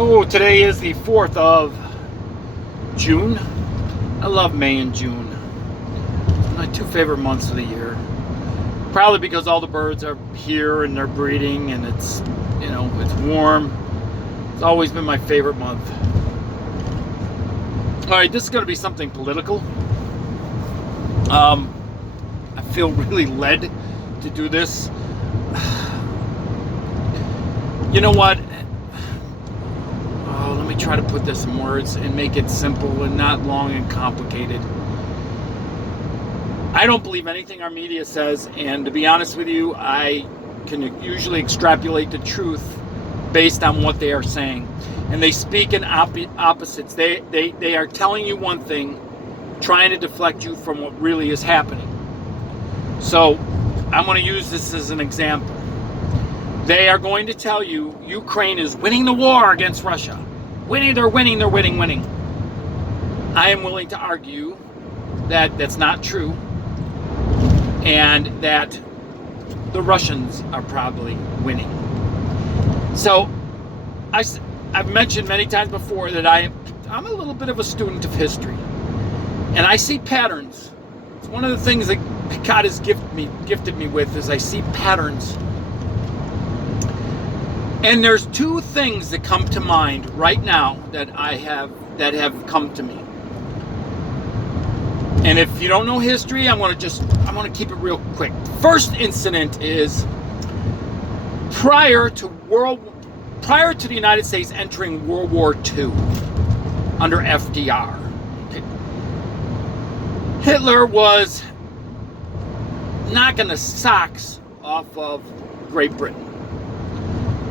Oh, today is the 4th of June. I love May and June. My two favorite months of the year. Probably because all the birds are here and they're breeding and it's warm. It's always been my favorite month. All right, this is going to be something political. I feel really led to do this. You know what? Let me try to put this in words and make it simple and not long and complicated. I don't believe anything our media says, and to be honest with you, I can usually extrapolate the truth based on what they are saying. And they speak in opposites. They are telling you one thing, trying to deflect you from what really is happening. So I'm going to use this as an example. They are going to tell you Ukraine is winning the war against Russia. They're winning. I am willing to argue that that's not true and that the Russians are probably winning. So I've mentioned many times before that I'm a little bit of a student of history, and I see patterns. It's one of the things that God has gifted me with is I see patterns. And there's two things that come to mind right now that have come to me. And if you don't know history, I'm going to keep it real quick. First incident is prior to the United States entering World War II under FDR. Okay. Hitler was knocking the socks off of Great Britain.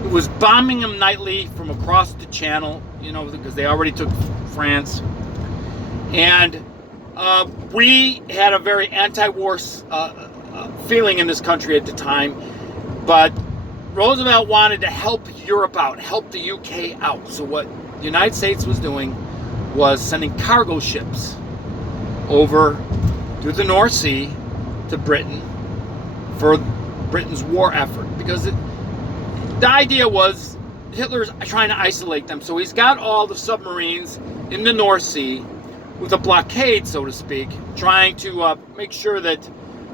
He was bombing them nightly from across the channel, because they already took France. And we had a very anti-war feeling in this country at the time. But Roosevelt wanted to help Europe out, help the UK out. So what the United States was doing was sending cargo ships over through the North Sea to Britain for Britain's war effort. Because the idea was Hitler's trying to isolate them. So he's got all the submarines in the North Sea with a blockade, so to speak, trying to make sure that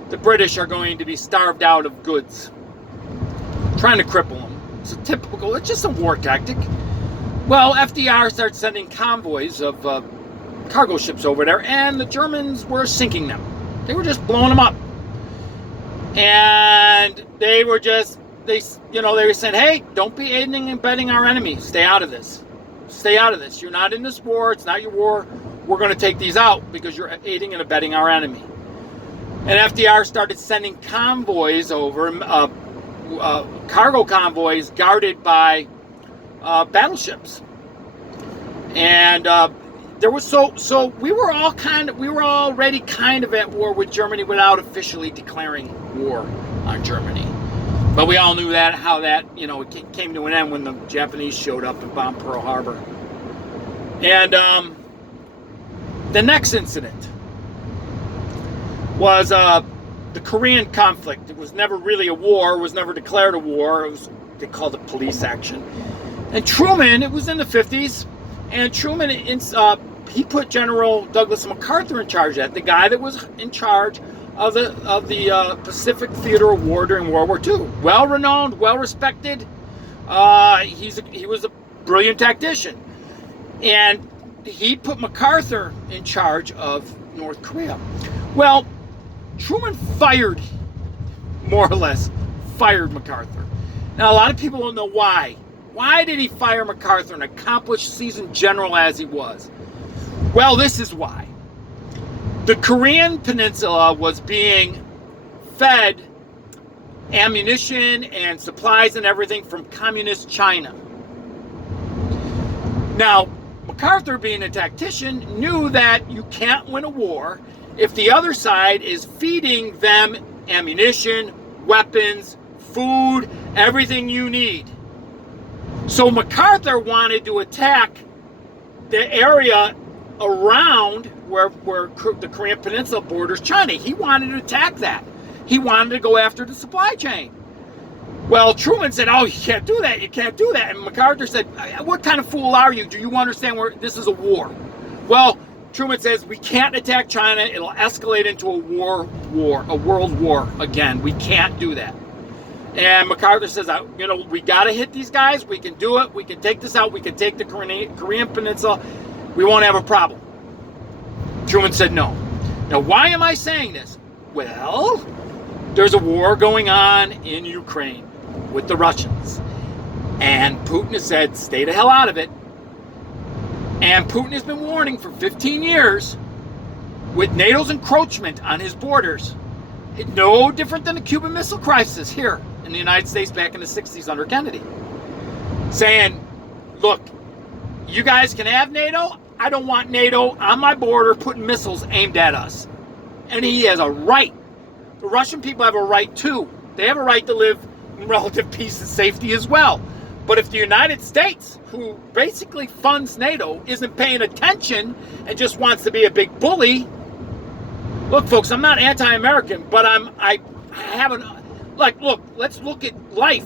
the British are going to be starved out of goods. Trying to cripple them. It's just a war tactic. Well, FDR started sending convoys of cargo ships over there, and the Germans were sinking them. They were just blowing them up. And they were saying, hey, don't be aiding and abetting our enemy. Stay out of this. You're not in this war. It's not your war. We're going to take these out because you're aiding and abetting our enemy. And FDR started sending convoys over, cargo convoys guarded by battleships. And there was we were already kind of at war with Germany without officially declaring war on Germany. But we all knew how that it came to an end when the Japanese showed up and bombed Pearl Harbor. And the next incident was the Korean conflict. It was never really a war. It was never declared a war. They called it police action. And Truman, it was in the 50s, and Truman, he put General Douglas MacArthur in charge of that, the guy that was in charge of the Pacific Theater of War during World War II. Well-renowned, well-respected. He was a brilliant tactician. And he put MacArthur in charge of North Korea. Well, Truman more or less fired MacArthur. Now, a lot of people don't know why. Why did he fire MacArthur, an accomplished seasoned general as he was? Well, this is why. The Korean Peninsula was being fed ammunition and supplies and everything from communist China. Now, MacArthur, being a tactician, knew that you can't win a war if the other side is feeding them ammunition, weapons, food, everything you need. So MacArthur wanted to attack the area around where the Korean Peninsula borders China. He wanted to attack that. He wanted to go after the supply chain. Well, Truman said, oh, you can't do that. You can't do that. And MacArthur said, what kind of fool are you? Do you understand this is a war? Well, Truman says, we can't attack China. It'll escalate into a world war again. We can't do that. And MacArthur says, we got to hit these guys. We can do it. We can take this out. We can take the Korean Peninsula. We won't have a problem. Truman said no. Now, why am I saying this? Well, there's a war going on in Ukraine with the Russians. And Putin has said, stay the hell out of it. And Putin has been warning for 15 years with NATO's encroachment on his borders. No different than the Cuban Missile Crisis here in the United States back in the 60s under Kennedy. Saying, look, you guys can have NATO. I don't want NATO on my border putting missiles aimed at us. And he has a right. The Russian people have a right too. They have a right to live in relative peace and safety as well. But if the United States, who basically funds NATO, isn't paying attention and just wants to be a big bully, look, folks, I'm not anti-American, but I haven't, like, look, let's look at life.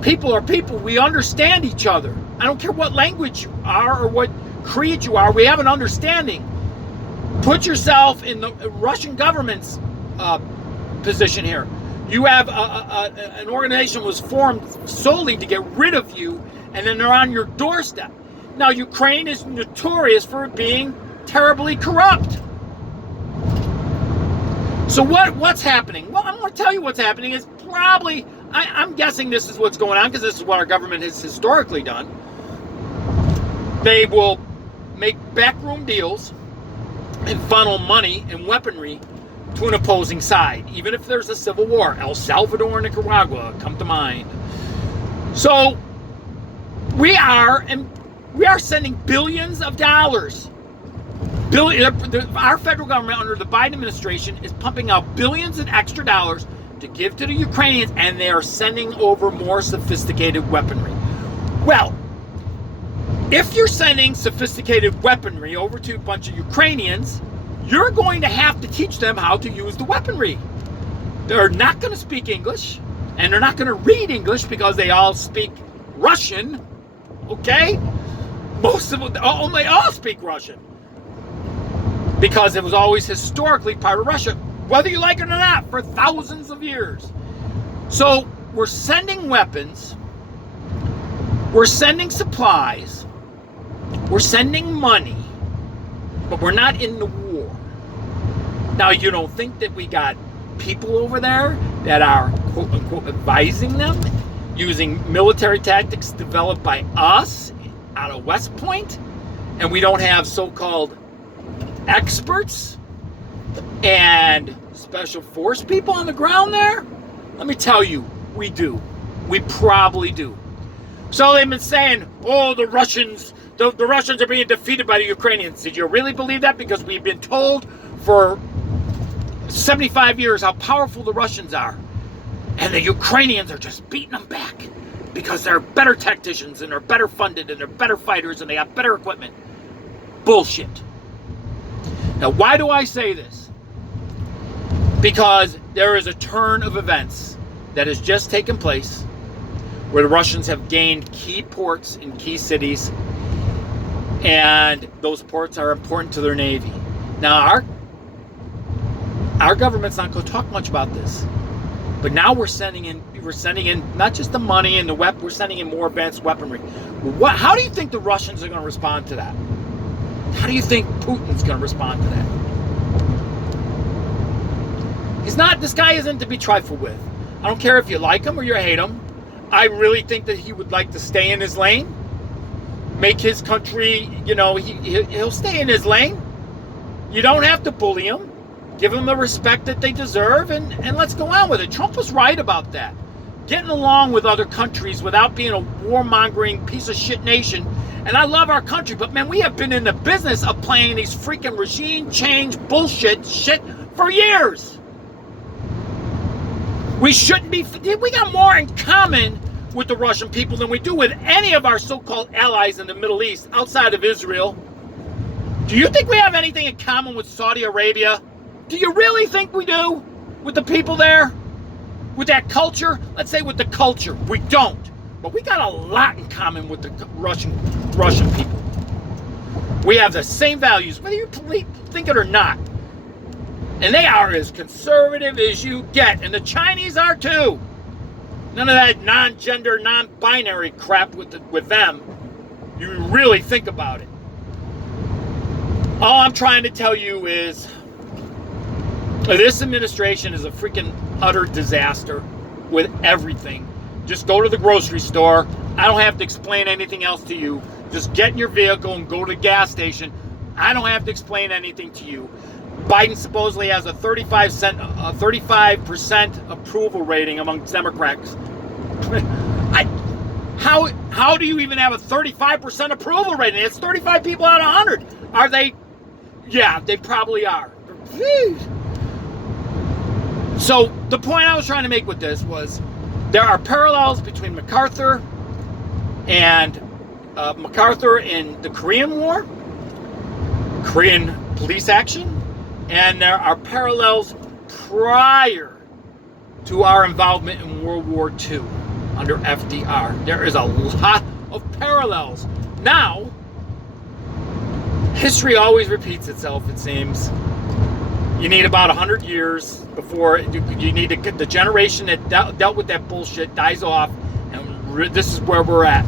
People are people. We understand each other. I don't care what language you are or what creed you are. We have an understanding. Put yourself in the Russian government's position here. You have an organization was formed solely to get rid of you, and then they're on your doorstep. Now, Ukraine is notorious for being terribly corrupt. So what's happening? Well, I'm going to tell you what's happening is probably, I'm guessing this is what's going on because this is what our government has historically done. They will make backroom deals and funnel money and weaponry to an opposing side, even if there's a civil war. El Salvador and Nicaragua come to mind. So we are sending billions of dollars. Our federal government under the Biden administration is pumping out billions in extra dollars to give to the Ukrainians, and they are sending over more sophisticated weaponry. Well, if you're sending sophisticated weaponry over to a bunch of Ukrainians, you're going to have to teach them how to use the weaponry. They're not going to speak English, and they're not going to read English because they all speak Russian, okay? Most of them, they all speak Russian because it was always historically part of Russia, whether you like it or not, for thousands of years. So we're sending weapons, we're sending supplies, we're sending money, but we're not in the war. Now, you don't think that we got people over there that are, quote unquote, advising them using military tactics developed by us out of West Point, and we don't have so-called experts and special force people on the ground there? Let me tell you, we do. We probably do. So they've been saying, oh, the Russians are being defeated by the Ukrainians. Did you really believe that? Because we've been told for 75 years how powerful the Russians are. And the Ukrainians are just beating them back because they're better tacticians and they're better funded and they're better fighters and they have better equipment. Bullshit. Now, why do I say this? Because there is a turn of events that has just taken place where the Russians have gained key ports in key cities, and those ports are important to their navy. Now, our government's not going to talk much about this, but now we're sending in not just the money and the weapon, we're sending in more advanced weaponry. How do you think the Russians are going to respond to that? How do you think Putin's going to respond to that? This guy isn't to be trifled with. I don't care if you like him or you hate him. I really think that he would like to stay in his lane, make his country, he'll stay in his lane. You don't have to bully him. Give them the respect that they deserve, and let's go on with it. Trump was right about that. Getting along with other countries without being a warmongering piece of shit nation. And I love our country, but man, we have been in the business of playing these freaking regime change bullshit shit for years. We shouldn't be. We got more in common with the Russian people than we do with any of our so-called allies in the Middle East outside of Israel. Do you think we have anything in common with Saudi Arabia? Do you really think we do with the people there? with that culture, let's say with the culture, we don't. But we got a lot in common with the Russian people. We have the same values, whether you think it or not. And they are as conservative as you get. And the Chinese are too. None of that non-gender, non-binary crap with them. You really think about it. All I'm trying to tell you is this administration is a freaking utter disaster with everything. Just go to the grocery store. I don't have to explain anything else to you. Just get in your vehicle and go to the gas station. I don't have to explain anything to you. Biden supposedly has a 35% approval rating among Democrats. How do you even have a 35% approval rating? It's 35 people out of 100. Are they? Yeah, they probably are. So the point I was trying to make with this was there are parallels between MacArthur in the Korean War, Korean police action, and there are parallels prior to our involvement in World War II under FDR. There is a lot of parallels. Now, history always repeats itself, it seems. You need about 100 years before you need to get the generation that dealt with that bullshit dies off, and this is where we're at.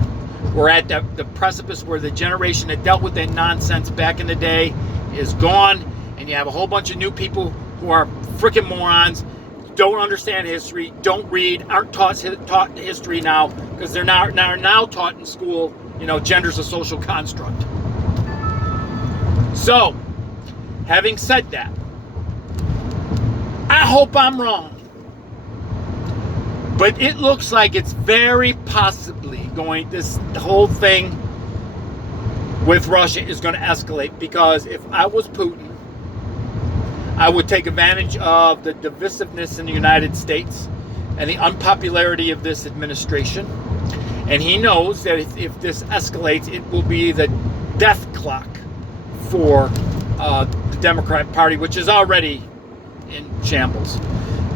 We're at the precipice where the generation that dealt with that nonsense back in the day is gone, and you have a whole bunch of new people who are freaking morons, don't understand history, don't read, aren't taught history now, because they're now taught in school, gender's a social construct. So, having said that, I hope I'm wrong. But it looks like it's very possibly this whole thing with Russia is going to escalate, because if I was Putin, I would take advantage of the divisiveness in the United States and the unpopularity of this administration. And he knows that if this escalates, it will be the death clock for the Democrat Party, which is already in shambles.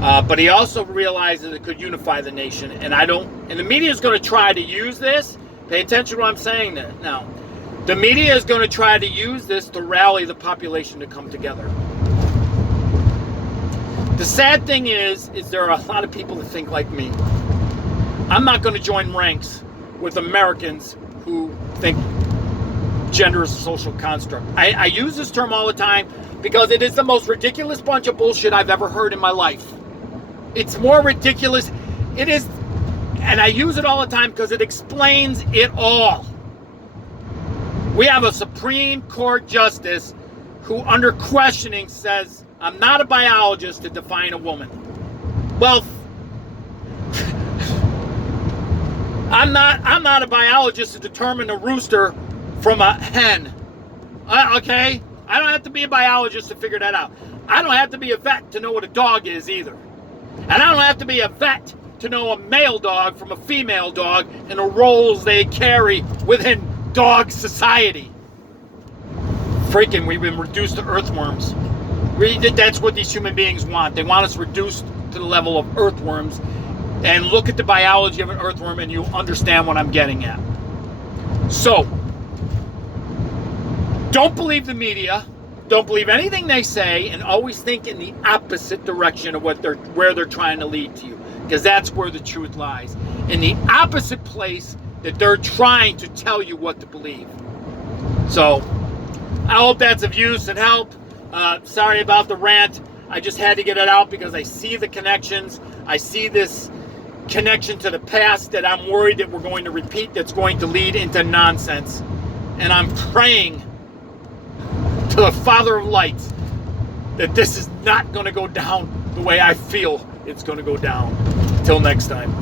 But he also realizes it could unify the nation. And the media is going to try to use this. Pay attention to what I'm saying now. The media is going to try to use this to rally the population to come together. The sad thing is there are a lot of people that think like me. I'm not going to join ranks with Americans who think gender is a social construct. I use this term all the time because it is the most ridiculous bunch of bullshit I've ever heard in my life. It's more ridiculous. It is, and I use it all the time because it explains it all. We have a Supreme Court justice who, under questioning, says, I'm not a biologist to define a woman. Well, I'm not a biologist to determine a rooster from a hen. Okay? I don't have to be a biologist to figure that out. I don't have to be a vet to know what a dog is either. And I don't have to be a vet to know a male dog from a female dog and the roles they carry within dog society. Freaking, we've been reduced to earthworms. That's what these human beings want. They want us reduced to the level of earthworms. And look at the biology of an earthworm and you'll understand what I'm getting at. So, don't believe the media. Don't believe anything they say, and always think in the opposite direction of where they're trying to lead to you. Because that's where the truth lies. In the opposite place that they're trying to tell you what to believe. So, I hope that's of use and help. Sorry about the rant. I just had to get it out because I see the connections. I see this connection to the past that I'm worried that we're going to repeat, that's going to lead into nonsense. And I'm praying to the Father of Lights that this is not going to go down the way I feel it's going to go down. Till next time.